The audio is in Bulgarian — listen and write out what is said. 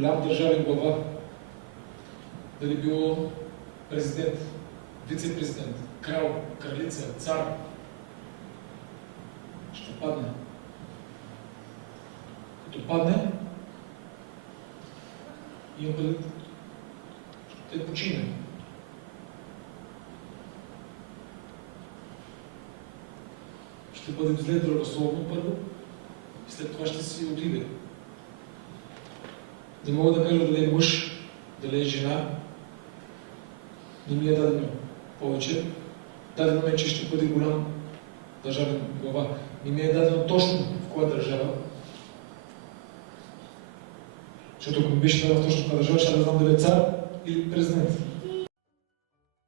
голям държавен глава, дали било президент, вице-президент, крал, кралица, цар, ще падне. Като падне, има бъде, ще почине. Ще бъде зле здравословно първо и след това ще си отиде. Не мога да кажа дали е мъж, дали е жена, не ми е дадено повече. Дадено е, че ще бъде голям държавен глава. Не ми е дадено точно в коя държава. Защото ако ми беше дадено точно в коя държава, ще да знам дали е цар или президент.